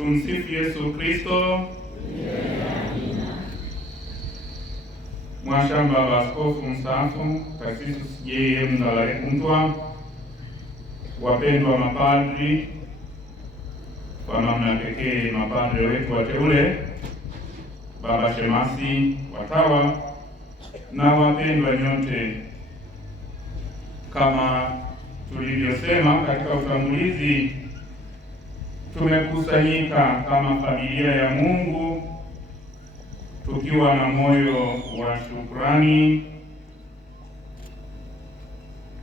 Tumsifu Yesu Kristo. Mwashamba wa Askofu mstaafu Tarsisius J.M. Ndalaikuntwa, wapendwa mapadri, kwa namna pekee mapadri wetu wateule, baba shemasi, watawa na wapendwa nyote, kama tulivyosema katika utangulizi, tumekusanyika kama familia ya Mungu tukiwa na moyo wa shukrani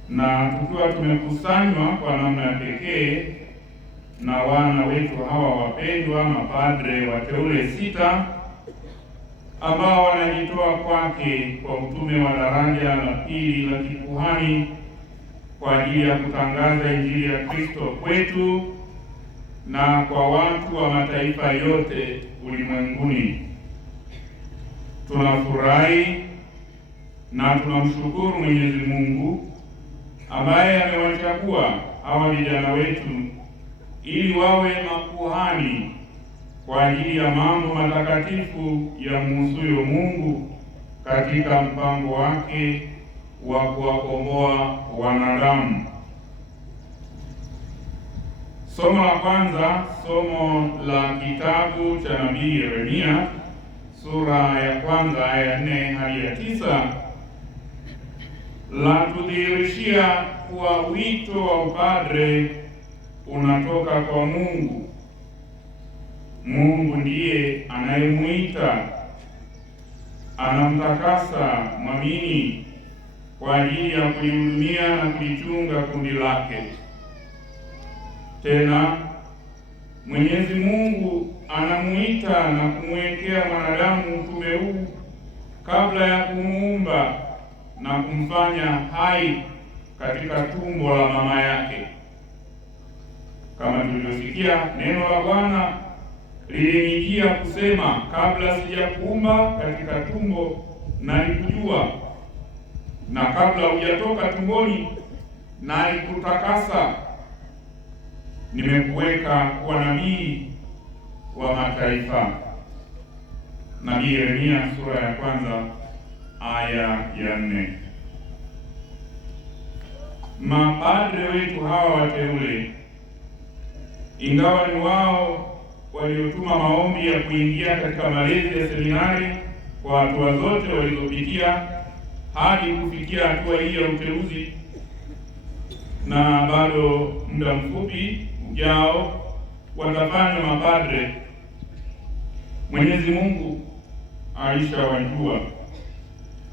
na tukiwa tumekusanywa kwa namna ya pekee na wana wetu hawa wapendwa mapadre wateule 6 ambao wanajitoa kwake kwa utume wa daraja la pili la kikuhani kwa ajili ya kutangaza Injili ya Kristo kwetu na kwa watu wa mataifa yote ulimwenguni. Tunafurahi na tunamshukuru Mwenyezi Mungu ambaye amewachagua hawa vijana wetu ili wawe makuhani kwa ajili ya mambo matakatifu ya mhusuyo Mungu katika mpango wake wa kuwakomboa wanadamu. Somo la kwanza, somo la kitabu cha nabii Yeremia sura ya kwanza aya 4 hadi ya 9, la tudhihirishia kuwa wito wa upadre unatoka kwa Mungu. Mungu ndiye anayemuita, anamtakasa mwamini kwa ajili ya kulihudumia na kulichunga kundi lake. Tena Mwenyezi Mungu anamuita na kumwekea mwanadamu utume huu kabla ya kumuumba na kumfanya hai katika tumbo la mama yake. Kama tulivyosikia, neno la Bwana lilinijia kusema, kabla sijakuumba katika tumbo nalikujua, na kabla hujatoka tumboni nalikutakasa. Nimekuweka kuwa nabii wa mataifa. Nabii Yeremia sura ya kwanza aya ya 4. Mapadre wetu hawa wateule, ingawa ni wao waliotuma maombi ya kuingia katika malezi ya seminari kwa hatua zote walizopitia hadi kufikia hatua hii ya uteuzi, na bado muda mfupi ujao watafanywa mapadre, Mwenyezi Mungu alishawajua,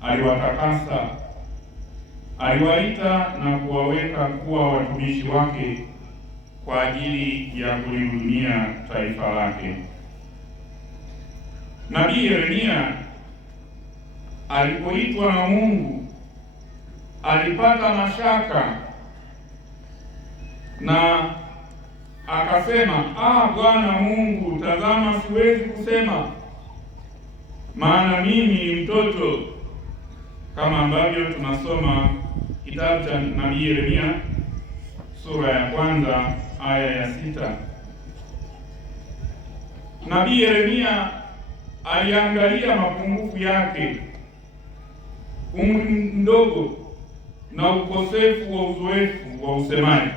aliwatakasa, aliwaita na kuwaweka kuwa watumishi wake kwa ajili ya kulihudumia taifa lake. Nabii Yeremia alipoitwa na Mungu alipata mashaka na akasema, Bwana Mungu, tazama siwezi kusema, maana mimi ni mtoto. Kama ambavyo tunasoma kitabu cha nabii Yeremia sura ya kwanza aya ya 6. Nabii Yeremia aliangalia mapungufu yake, umri mdogo na ukosefu wa uzoefu wa usemaji.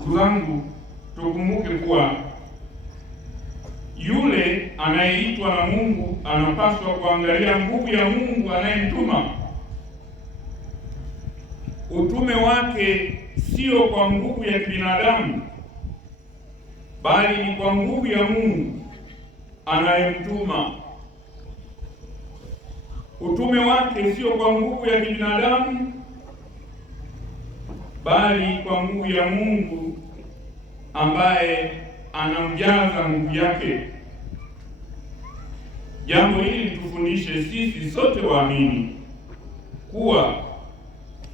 Ndugu zangu, tukumbuke kuwa yule anayeitwa na Mungu anapaswa kuangalia nguvu ya Mungu anayemtuma. Utume wake sio kwa nguvu ya kibinadamu, bali ni kwa nguvu ya Mungu anayemtuma. Utume wake sio kwa nguvu ya kibinadamu, bali kwa nguvu ya Mungu ambaye anamjaza nguvu yake. Jambo hili litufundishe sisi sote waamini kuwa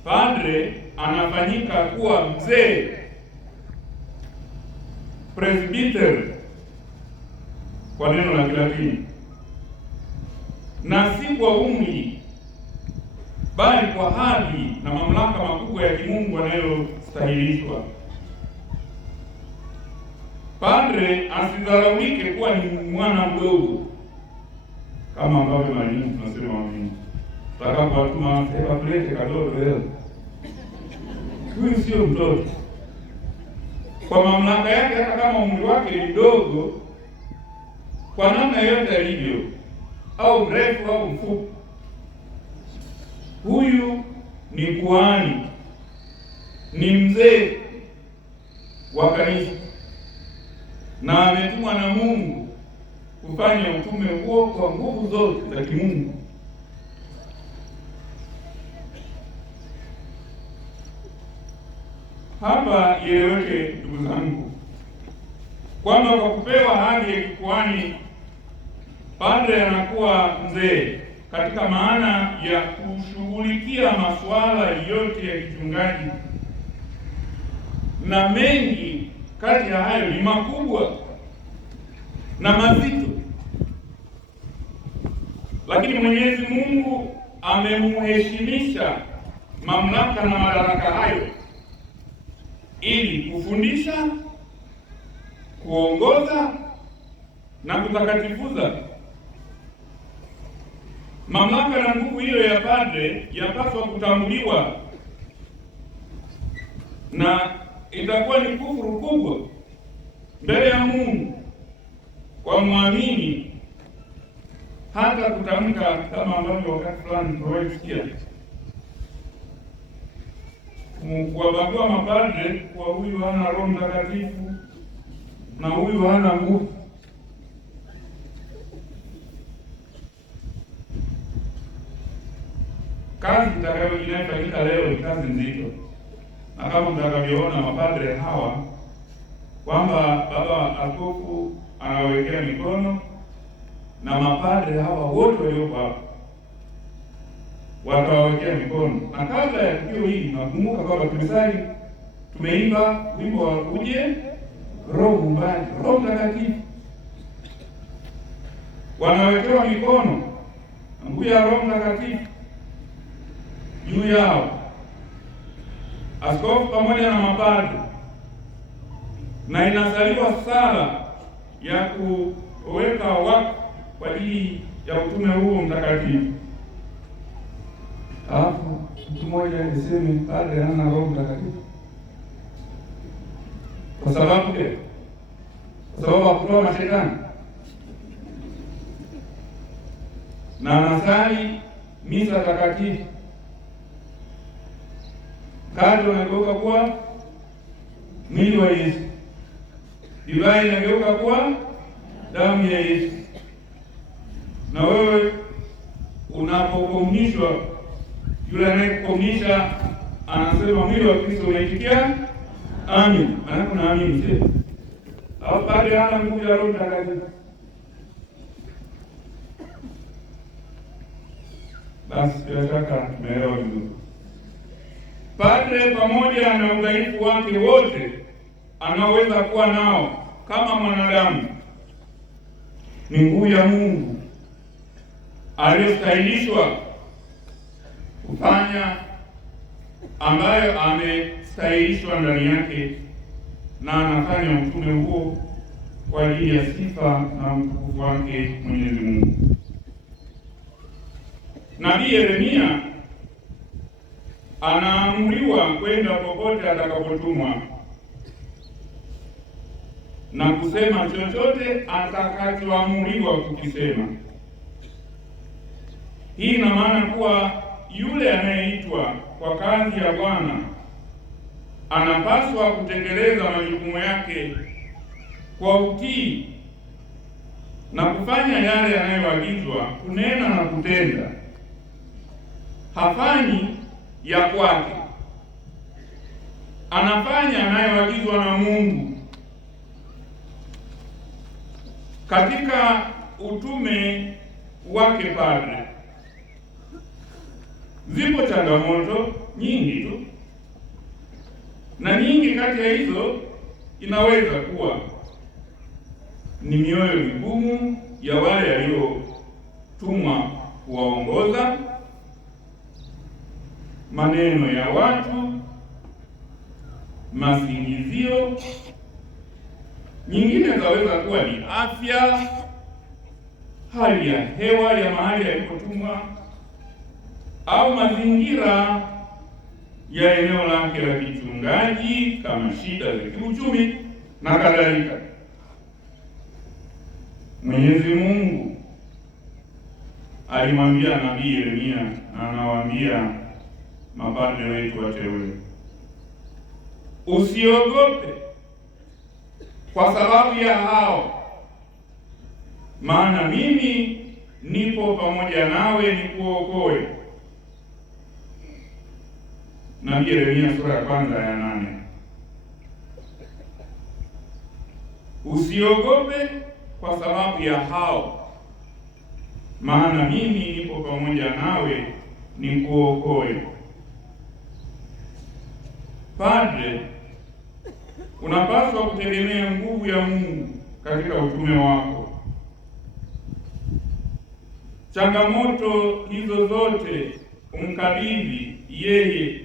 padre anafanyika kuwa mzee, presbyter kwa neno la Kilatini, na si kwa umri, bali kwa hadhi na mamlaka makubwa ya kimungu anayostahilishwa. Padre asidharaulike kuwa ni mwana mdogo, kama ambavyo mwalimu tunasema waamini takapowatuma tulete kadogo leo. Huyu sio mtoto kwa mamlaka yake, hata kama umri wake ni mdogo kwa namna yote alivyo, au mrefu au mfupi. Huyu ni kuhani, ni mzee wa kanisa, na ametumwa na Mungu kufanya utume huo kwa nguvu zote za kimungu. Hapa ieleweke, ndugu zangu, kwamba kwa kupewa hadhi ya kikuhani, padre anakuwa mzee katika maana ya kushughulikia masuala yote ya kichungaji, na mengi kati ya hayo ni makubwa na mazito, lakini Mwenyezi Mungu amemheshimisha mamlaka na madaraka hayo ili kufundisha, kuongoza na kutakatifuza. Mamlaka na nguvu hiyo ya padre yapaswa kutambuliwa, na itakuwa ni kufuru kubwa mbele ya Mungu kwa muamini hata kutamka, kama ambavyo wakati fulani tunawahi kusikia kuwabagua mapadre kwa huyu hana Roho Mtakatifu na huyu hana nguvu. Kazi inayofanyika leo ni kazi nzito, na kama mtakavyoona mapadre hawa kwamba baba askofu anawekea mikono, na mapadre hawa wote waliopo hapa watawawekea mikono. Na kabla ya tukio hili, nakumbuka kwamba tumesali, tumeimba wimbo wa uje Roho mbali, Roho Mtakatifu. Wanawekewa mikono na nguvu ya Roho Mtakatifu juu yao, askofu pamoja na mapadre, na inasaliwa sala ya kuweka wakfu kwa ajili ya utume huo mtakatifu. Alafu mtu mmoja alisema padre hana Roho Mtakatifu kwa sababu gani? Kwa sababu hakutoa mashetani, na anasali misa takatifu, kado inageuka kuwa mwili wa Yesu, divai inageuka kuwa damu ya Yesu. Na wewe unapokomunishwa, yule anayekukomunisha anasema mwili wa Kristo, unaitikia amin, maana kuna amin sio? Au padre hana nguvu ya Roho Mtakatifu. Basi bila shaka tumeelewa vizuri. Padre pamoja na udhaifu wake wote anaoweza kuwa nao kama mwanadamu, ni nguvu ya Mungu aliyostahilishwa kufanya, ambayo amestahilishwa ndani yake, na anafanya utume huo kwa ajili ya sifa na utukufu wake Mwenyezi Mungu. Nabii Yeremia anaamriwa kwenda popote atakapotumwa na kusema chochote atakachoamriwa kukisema. Hii ina maana kuwa yule anayeitwa kwa kazi ya Bwana anapaswa kutekeleza majukumu yake kwa utii na kufanya yale yanayoagizwa, kunena na kutenda. Hafanyi ya kwake, anafanya anayoagizwa na Mungu. Katika utume wake padre zipo changamoto nyingi tu, na nyingi kati ya hizo inaweza kuwa ni mioyo migumu ya wale waliotumwa kuwaongoza, maneno ya watu, masingizio Nyingine zaweza kuwa ni afya, hali ya hewa ya mahali alipotumwa, au mazingira ya eneo lake la kichungaji kama shida za kiuchumi na kadhalika. Mwenyezi Mungu alimwambia nabii Yeremia, na anawaambia mapadre wetu wateule, usiogope kwa sababu ya hao, maana mimi nipo pamoja nawe nikuokoe. Nabii Yeremia sura ya 1:8. Usiogope kwa sababu ya hao, maana mimi nipo pamoja nawe nikuokoe. Padre, unapaswa kutegemea nguvu ya Mungu katika utume wako. Changamoto hizo zote umkabidhi yeye,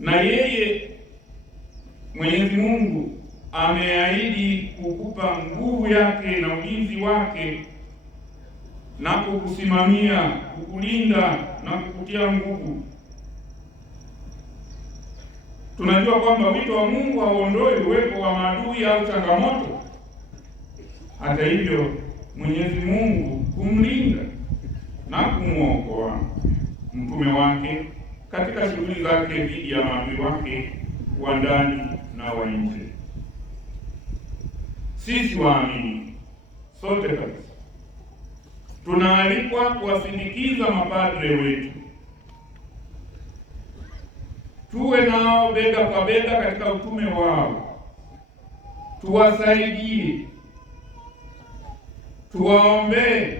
na yeye Mwenyezi Mungu ameahidi kukupa nguvu yake na ulinzi wake na kukusimamia, kukulinda na kukutia nguvu. Tunajua kwamba wito wa Mungu hauondoi uwepo wa maadui au changamoto. Hata hivyo, Mwenyezi Mungu kumlinda na kumwokoa mtume wake katika shughuli zake dhidi ya maadui wake wa ndani na wa nje. Sisi waamini sote kabisa tunaalikwa kuwasindikiza mapadre wetu, tuwe nao bega kwa bega katika utume wao, tuwasaidie, tuwaombee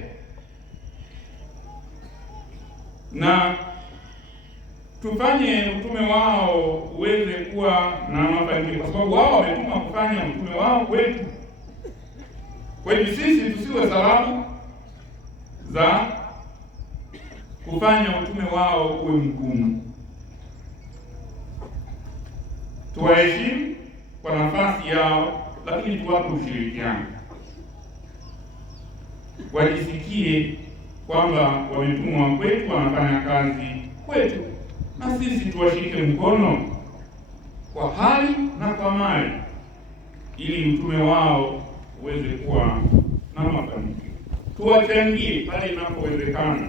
na tufanye utume wao uweze kuwa na mafanikio, kwa sababu wao wametuma kufanya utume wao kwetu. Kwa hiyo sisi tusiwe sababu za kufanya utume wao uwe mgumu. Tuwaheshimu kwa nafasi yao, lakini tuwape ushirikiano, wajisikie kwamba wametumwa kwetu, wanafanya kazi kwetu, na sisi tuwashike mkono kwa hali na kwa mali, ili utume wao uweze kuwa na mafanikio. Tuwachangie pale inapowezekana,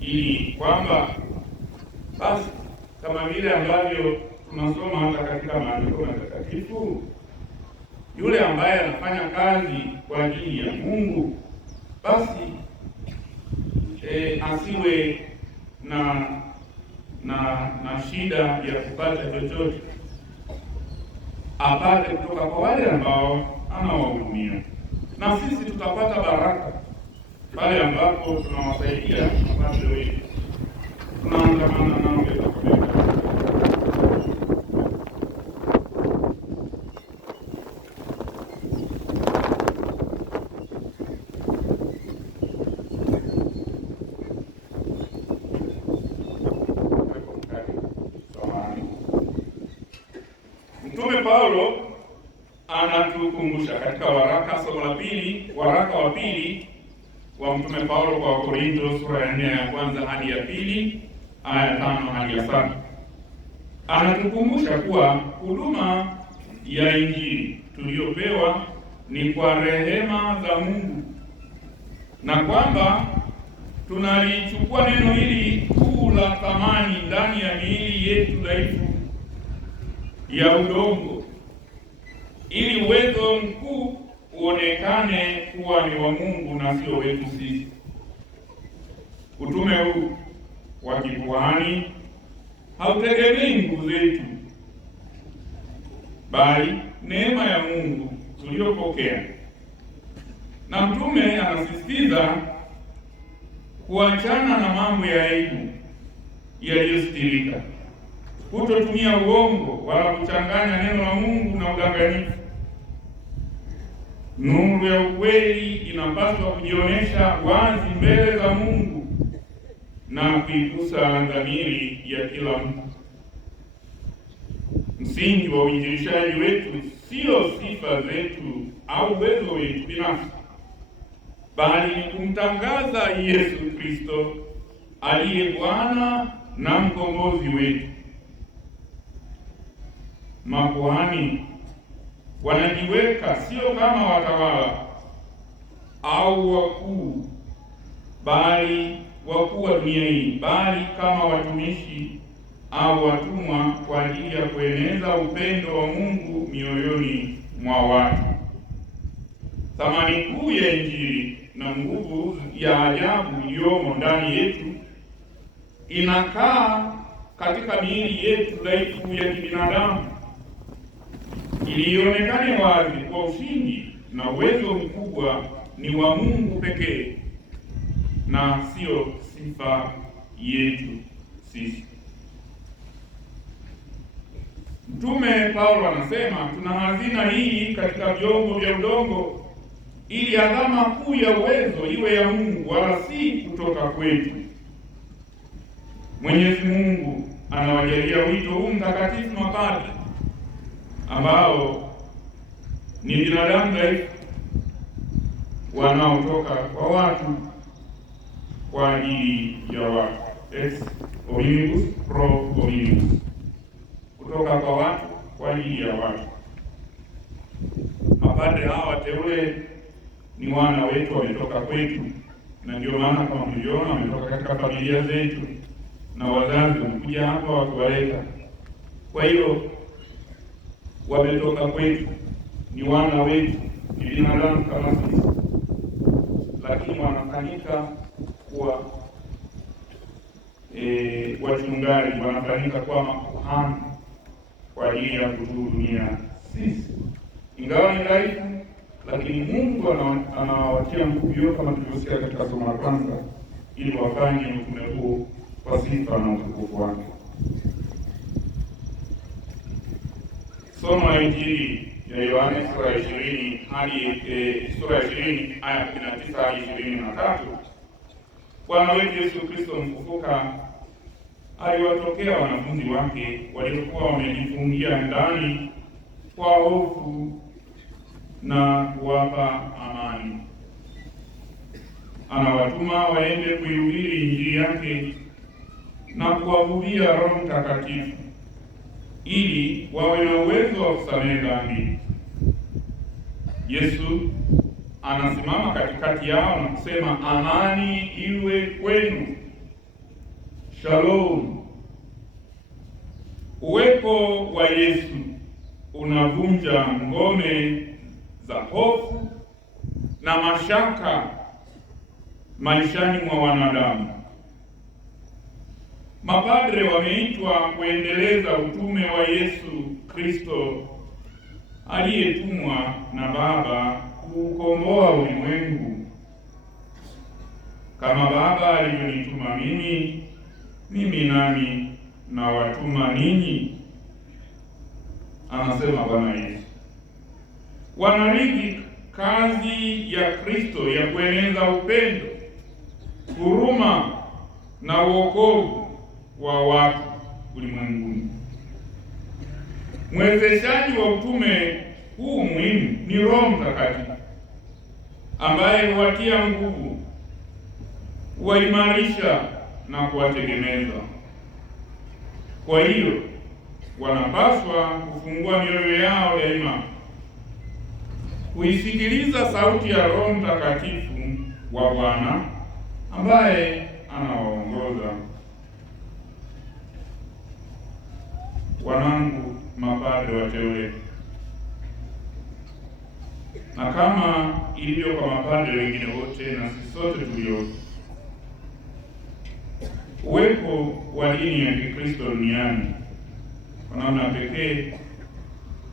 ili kwamba basi kama vile ambavyo tunasoma hata katika maandiko matakatifu, yule ambaye anafanya kazi kwa ajili ya Mungu basi asiwe na shida ya kupata chochote, apate kutoka kwa wale ambao anawahudumia, na sisi tutapata baraka pale ambapo tunawasaidia mapadre wetu, tunaandamana nao bega kwa bega. Mtume Paulo anatukumbusha katika waraka wa pili wa Mtume Paulo kwa Wakorintho sura ya 4 ya kwanza hadi ya pili aya ya 5 hadi ya 7. Anatukumbusha kuwa huduma ya Injili tuliyopewa ni kwa rehema za Mungu, na kwamba tunalichukua neno hili kuu la thamani ndani ya miili yetu dhaifu ya udongo, ili uwezo mkuu uonekane kuwa ni wa Mungu na sio wetu sisi. Utume huu wa kikuhani hautegemei nguvu zetu, bali neema ya Mungu tuliyopokea. Na mtume anasisitiza kuachana na mambo ya aibu yaliyostirika, kutotumia uongo wala kuchanganya neno la Mungu na udanganyifu. Nuru ya ukweli inapaswa kujionyesha wazi mbele za Mungu na kuigusa dhamiri ya kila mtu. Msingi wa uinjilishaji wetu sio sifa zetu au uwezo wetu binafsi, bali ni kumtangaza Yesu Kristo aliye Bwana na mkombozi wetu. Makuhani wanajiweka sio kama watawala au wakuu wa dunia hii, bali kama watumishi au watumwa kwa ajili ya kueneza upendo wa Mungu mioyoni mwa watu. Thamani kuu ya Injili na nguvu ya ajabu iliyomo ndani yetu inakaa katika miili yetu dhaifu ya kibinadamu, ilionekane wazi kwa ushindi na uwezo mkubwa ni wa Mungu pekee na sio sifa yetu sisi. Mtume Paulo anasema tuna hazina hii katika vyombo vya udongo, ili adhama kuu ya uwezo iwe ya Mungu, wala si kutoka kwetu. Mwenyezi Mungu anawajalia wito huu mtakatifu mapadre ambao ni binadamu dhaifu wanaotoka kwa watu kwa ajili ya watu, ex hominibus pro hominibus, kutoka kwa watu kwa ajili ya watu. Mapadre hawa wateule ni wana wetu, wametoka kwetu, na ndio maana kama mliona wametoka katika familia zetu na wazazi wamekuja hapa wakiwaleta. Kwa hiyo wametoka kwetu, ni wana wetu, ni binadamu kama sisi, lakini wanafanyika kuwa wachungaji, wanafanyika kuwa makuhani kwa ajili ya kutuhudumia sisi. Ingawa ni dhaifu, lakini Mungu anawatia nguvu hiyo, kama tulivyosikia katika somo la kwanza, ili wafanye utume huu kwa sifa na utukufu wake. Somo la Injili ya Yohane sura ya 20 hadi sura ya 20 aya 19 hadi 23. Bwana wetu Yesu Kristo mfufuka aliwatokea wanafunzi wake waliokuwa wamejifungia ndani kwa hofu na kuwapa amani. Anawatuma waende kuihubiri Injili yake na kuwahubiria Roho Mtakatifu ili wawe na uwezo wa kusamehe dhambi. Yesu anasimama katikati yao na kusema, amani iwe kwenu, shalom. Uwepo wa Yesu unavunja ngome za hofu na mashaka maishani mwa wanadamu. Mapadre wameitwa kuendeleza utume wa Yesu Kristo aliyetumwa na Baba kuukomboa ulimwengu. Kama Baba alivyonituma mimi nami na watuma ninyi, anasema Bwana Yesu. Wanarithi kazi ya Kristo ya kueneza upendo, huruma na wokovu wa watu ulimwenguni. Mwezeshaji wa utume huu muhimu ni Roho Mtakatifu, ambaye huwatia nguvu, huwaimarisha na kuwategemeza. Kwa hiyo wanapaswa kufungua mioyo yao daima kuisikiliza sauti ya Roho Mtakatifu wa Bwana ambaye anawaongoza. Wanangu mapadre wateule, na kama ilivyo kwa mapadre wengine wote na sisi sote tulio, uwepo wa dini ya Kikristo duniani kwa namna pekee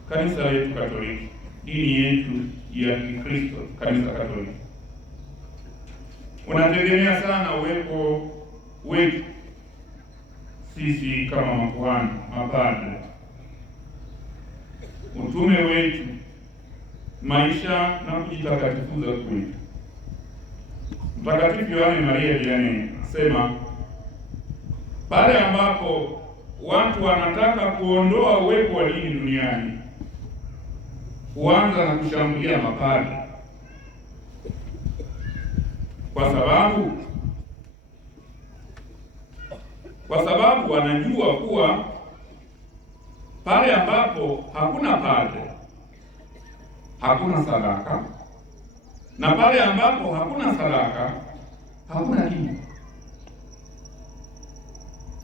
kanisa letu Katoliki, dini yetu ya Kikristo, kanisa Katoliki, unategemea sana uwepo wetu sisi kama makuhani, mapadre, utume wetu, maisha na kujitakatifuza kwetu. Mtakatifu Yohane Maria Vianney asema, pale ambapo watu wanataka kuondoa uwepo wa dini duniani, huanza na kushambulia mapadre, kwa sababu wanajua kuwa pale ambapo hakuna padre hakuna sadaka, na pale ambapo hakuna sadaka hakuna dini.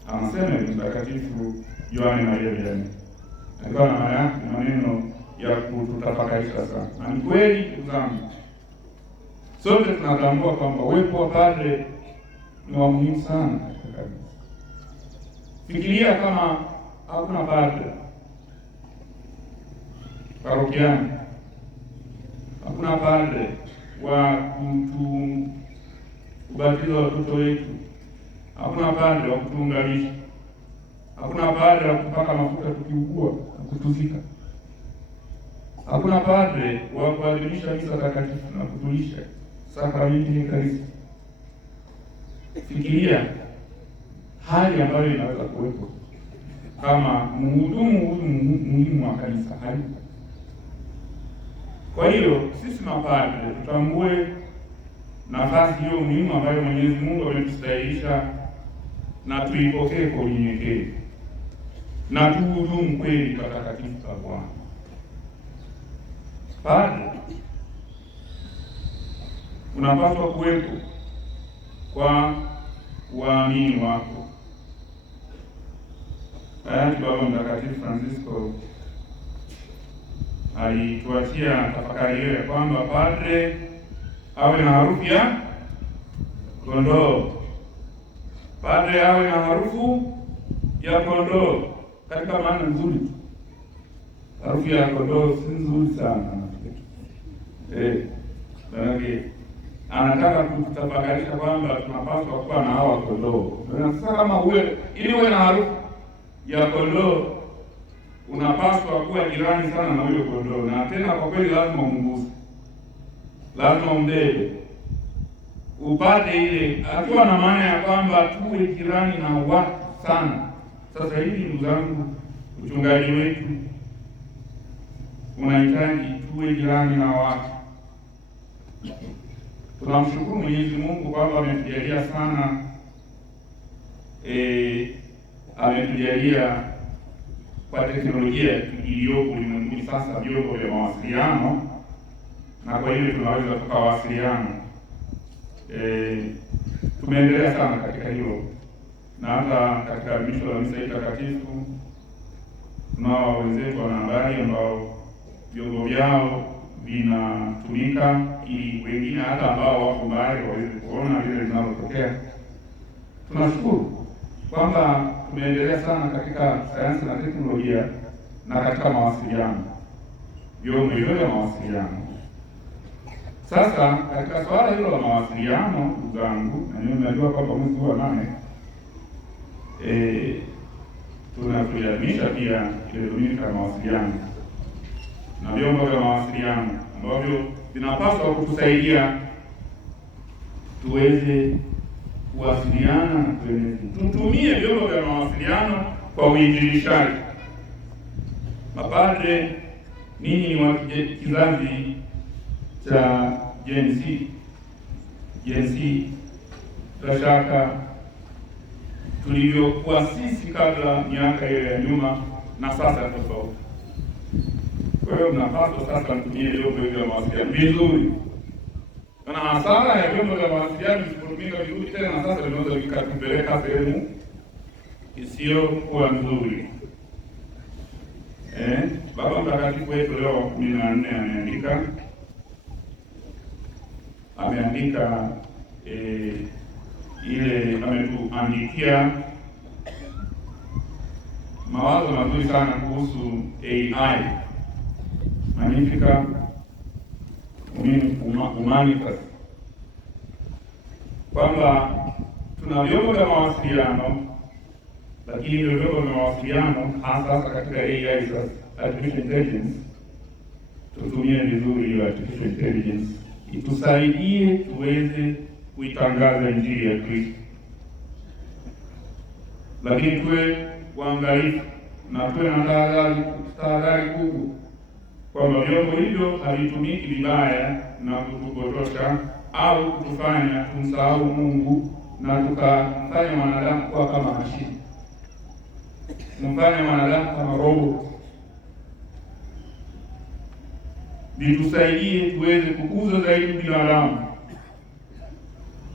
Anasema Mtakatifu Yohane Maria Vianney, alikuwa na maneno ya kututafakarisha sana. Na ni kweli ndugu zangu, sote tunatambua kwamba uwepo wa padre ni wa muhimu sana katika kanisa. Fikiria kama hakuna padre parokiani, hakuna padre wa kubatiza watoto wetu, hakuna padre wa kutuunganisha, hakuna padre wa kupaka mafuta tukiugua na kutuzika, hakuna padre wa kuadhimisha misa takatifu na kutulisha sakramenti ya Ekaristi. Fikiria hali ambayo inaweza kuwepo kama mhudumu muhimu wa kanisa hayupo. Kwa hiyo sisi mapadre tutambue nafasi hiyo muhimu ambayo Mwenyezi Mungu ametustahilisha, na tuipokee kwa unyenyekevu na tuhudumu kweli patakatifu kwa Bwana. Padre unapaswa kuwepo kwa waamini wako. Hayati Baba Mtakatifu Francisco alituachia tafakari hiyo ya kwamba padre awe na harufu ya kondoo, padre awe na harufu ya kondoo, katika maana nzuri. Harufu ya kondoo si nzuri sana, manake anataka kutafakarisha kwamba tunapaswa kuwa na hawa kondoo. Sasa kama ili uwe na harufu ya kondoo, unapaswa kuwa jirani sana na huyo kondoo, na tena kwa kweli lazima umguse, lazima umbebe, upate ile, akiwa na maana ya kwamba tuwe jirani na watu sana. Sasa hivi ndugu zangu, uchungaji wetu unahitaji tuwe jirani na watu. Tunamshukuru Mwenyezi Mungu kwamba ametujalia sana, ametujalia kwa teknolojia iliyopo ulimwenguni sasa, vyombo vya mawasiliano, na kwa hiyo tunaweza tukawasiliana. Tumeendelea sana katika hilo, na hata katika adhimisho la misa takatifu tunao wenzetu wanahabari ambao vyombo vyao vinatumika ili wengine hata ambao wako mbali waweze kuona vile linalotokea. Tunashukuru kwamba tumeendelea sana katika sayansi na teknolojia na katika mawasiliano, vyombo hivyo vya mawasiliano. Sasa katika swala hilo la mawasiliano, ndugu zangu, na ninajua kwamba mwezi wa 8 tunaadhimisha pia ile Dominika ya mawasiliano, na vyombo vya mawasiliano ambavyo vinapaswa kutusaidia tuweze kuwasiliana na kueneza. Tutumie vyombo vya mawasiliano kwa uinjilishaji. Mapadre, ninyi ni wa kizazi cha Gen Z, bila shaka tulivyokuwa sisi kabla miaka ile ya nyuma na sasa tofauti. Kwa hiyo mnapaswa sasa mtumie vyombo vya mawasiliano vizuri, na hasara ya vyombo vya mawasiliano visipotumika vizuri tena sasa vinaweza vikatupeleka sehemu isiyokuwa nzuri. Baba Mtakatifu wetu Leo wa 14 ameandika ametuandikia mawazo mazuri sana kuhusu AI, Magnificat Humanitas, kwamba tuna vyombo vya mawasiliano, lakini hivyo vyombo vya mawasiliano hasa katika AI, artificial intelligence, tutumie vizuri hiyo artificial intelligence itusaidie tuweze kuitangaza Injili ya Kristo, lakini tuwe waangalifu na tuwe na tahadhari kubwa kwamba vyombo hivyo havitumiki vibaya na kutupotosha au kutufanya tumsahau Mungu na tukafanya mwanadamu kuwa kama mashine, kumfanya mwanadamu kama robot. Vitusaidie tuweze kukuza zaidi binadamu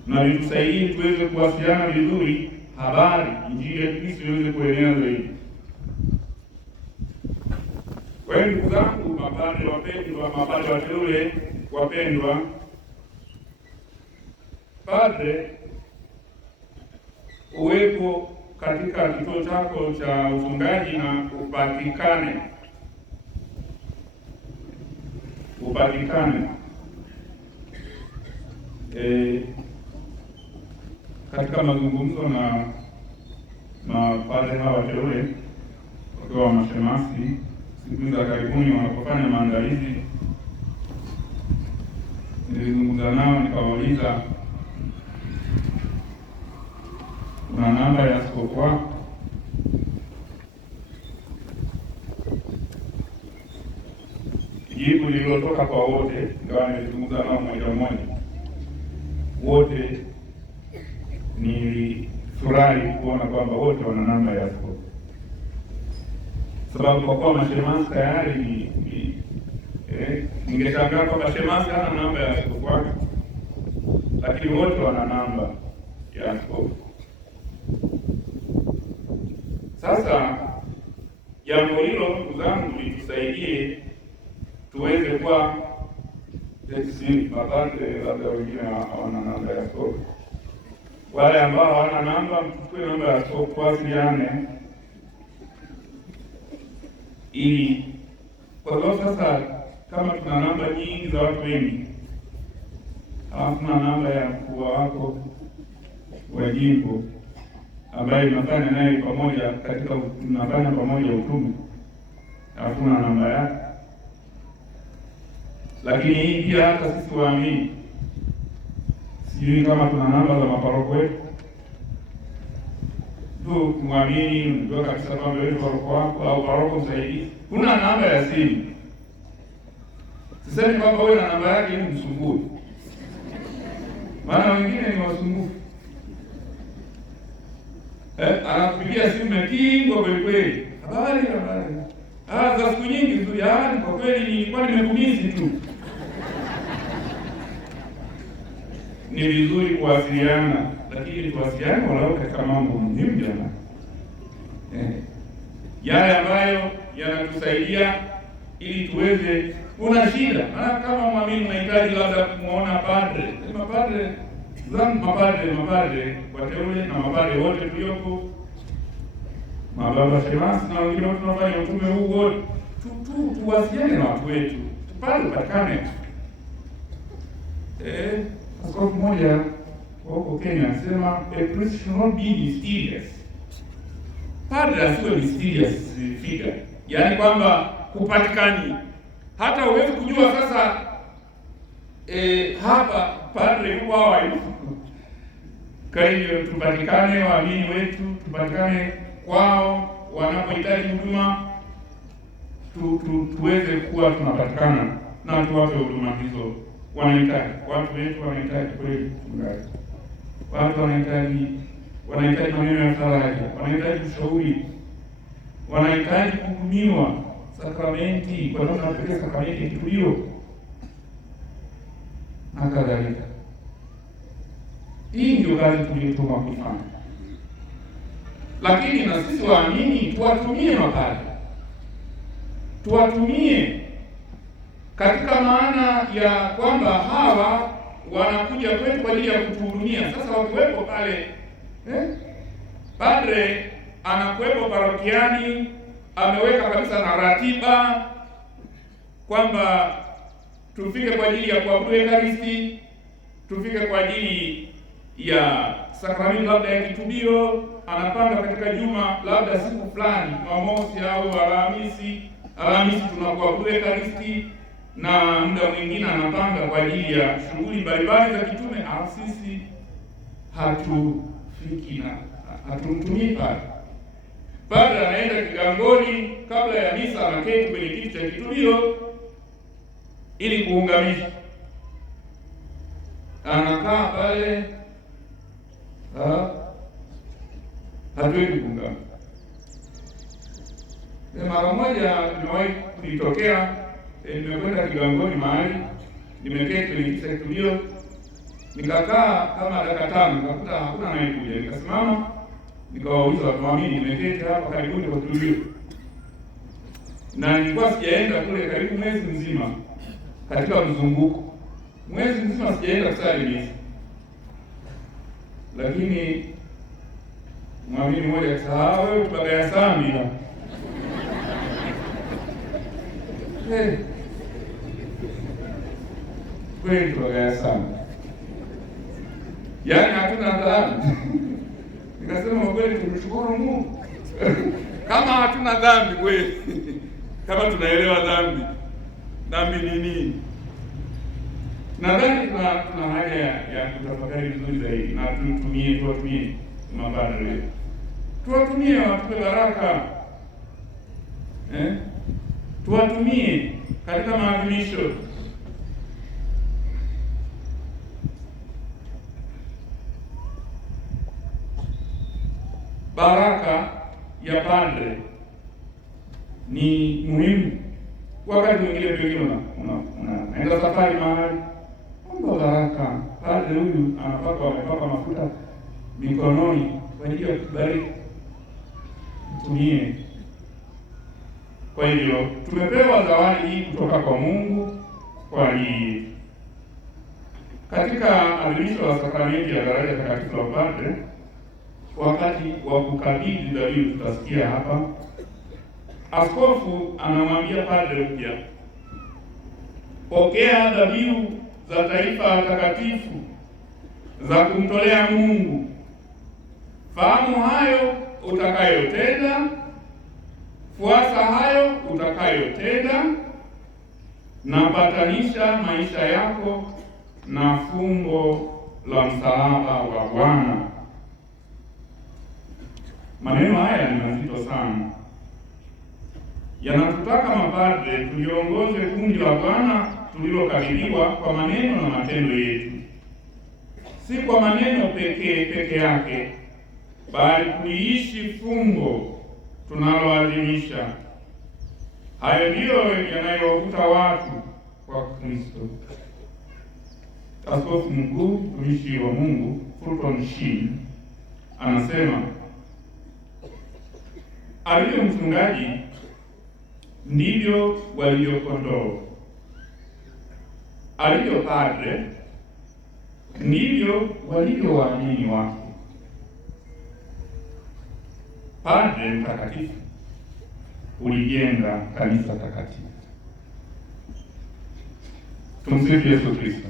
na vitusaidie tuweze kuwasiliana vizuri, habari injili ya Kristo iweze kuenea zaidi. Kwa hiyo ndugu zangu, mapadre wapendwa, mapadre wateule wapendwa, padre uwepo katika kituo chako cha uchungaji na upatikane katika mazungumzo na mapadre hawa wateule wakiwa mashemasi siku za karibuni wanapofanya maandalizi, nilizungumza nao nikawauliza, una namba ya askofu wako? Jibu lililotoka kwa wote, ingawa nilizungumza nao mmoja mmoja, wote nilifurahi kuona kwamba wote wana namba ya askofu, sababu kwa kuwa mashemasi tayari ningeshangaa kwamba shemasi hana namba ya askofu wake, lakini wote wana namba ya askofu. Sasa jambo hilo ndugu zangu litusaidie tuweze kuwa mapadre, labda wengine hawana namba ya askofu. Wale ambao hawana namba, mchukue namba ya askofu, tuwasiliane ili kwa sababu sasa kama tuna namba nyingi za watu wengi, hatuna namba ya mkuu wako wa jimbo ambaye tunafanya naye pamoja katika tunafanya pamoja utume, hatuna namba yake. Lakini hii pia hata sisi waamini, sijui kama tuna namba za maparoko wetu. Tu muamini ndio kabisa kwamba wewe paroko wako au paroko msaidizi kuna namba ya simu. Sisemi kwamba wewe na namba yake ni msumbue, maana wengine ni wasumbufu. Anakupigia simu mekingwa kweli kweli, habari. Za siku nyingi nzuri, kwa kweli nilikuwa nimekumisi tu. Ni vizuri kuwasiliana, lakini tuwasiliane walau katika mambo muhimu jana, yale ambayo yanatusaidia ili tuweze. Kuna shida kama mwamini unahitaji labda kumuona padre, mapadre wateule na mapadre wote tulioko, mababa shemasi na wengine wote tunafanya utume huu wote, tuwasiliane na watu wetu pale patikane. Askofu mmoja huko Kenya anasema a priest should not be mysterious. Padre asiwe mysterious figure, yaani kwamba kupatikani hata huwezi kujua sasa hapa padre yuko hawa. Kwa hiyo tupatikane, waamini wetu tupatikane kwao wanapohitaji huduma, tuweze kuwa tunapatikana na tuwape huduma hizo wanahitaji. Watu wetu wanahitaji kweli mchungaji, watu wanahitaji maneno ya faraja, wanahitaji ushauri, wanahitaji kuhudumiwa sakramenti kwa namna pekee, sakramenti ya kitubio na kadhalika. Hii ndio kazi tuliyotuma kufanya, lakini na sisi waamini tuwatumie mapadre, tuwatumie katika maana ya kwamba hawa wanakuja kwetu kwa ajili ya kutuhudumia. Sasa wakiwepo pale, padre anakuwepo parokiani, ameweka kabisa na ratiba kwamba tufike kwa ajili ya kuabudu Ekaristi, tufike kwa ajili ya sakramenti labda ya kitubio, anapanga katika juma labda siku fulani, Jumamosi au Alhamisi tunakuabudu Ekaristi, na muda mwingine anapanga kwa ajili ya shughuli mbalimbali za kitume. Sisi hatufiki na hatumtumii padre. Padre anaenda kigangoni kabla ya misa, anaketi kwenye kiti cha kitubio, ili kuungamisha. Anakaa pale, hatuwezi kuungama. Mara moja nimewahi kunitokea, nimekwenda Kigamboni mahali, nimeketi kwenye kiti cha kitulio, nikakaa kama dakika 5, nikakuta hakuna anayekuja. Nikasimama nikawauliza watu wamini, nimeketi hapa karibuni kwa kitulio, na nilikuwa sijaenda kule karibu mwezi mzima katika mzunguko, mwezi mzima sijaenda kusali misa. Lakini mwamini mmoja akasema, wewe tubagaya sambi na kweli tubagaya sambi, yaani hatuna dhambi. Nikasema kweli, tumshukuru Mungu kama hatuna dhambi kweli. Kama tunaelewa dhambi ni nini. Nadhani tuna haja ya kutafakari vizuri zaidi, na tuwatumie mapadre wetu, tuwatumie watupe baraka, tuwatumie katika maadhimisho. Baraka ya padre ni muhimu. Wakati mwingine pengine unaenda safari mahali, omba baraka. Padre huyu amepaka mafuta mikononi kwa ajili ya kubariki, tumie. Kwa hivyo tumepewa zawadi hii kutoka kwa Mungu kwa ajili. Katika adhimisho la sakramenti ya daraja takatifu la padre, wakati wa kukabidhi dhabihu, tutasikia hapa askofu anamwambia padre mpya, pokea dhabihu za taifa takatifu za kumtolea Mungu. Fahamu hayo utakayotenda, fuasa hayo utakayotenda, na patanisha maisha yako na fumbo la msalaba wa Bwana. Maneno haya ni mazito sana, yanatutaka mapadre tuliongoze kundi la Bwana tulilokabidhiwa kwa maneno na matendo yetu, si kwa maneno peke yake, bali kuiishi fumbo tunaloadhimisha. Hayo ndiyo yanayowavuta watu kwa Kristo. Askofu mkuu mtumishi wa Mungu Fulton Sheen anasema, alivyo mchungaji ndivyo walivyo kondoo, alivyo padre ndivyo walivyo waamini wake. Padre mtakatifu ulijenga kanisa takatifu. Tumsifu Yesu Kristo.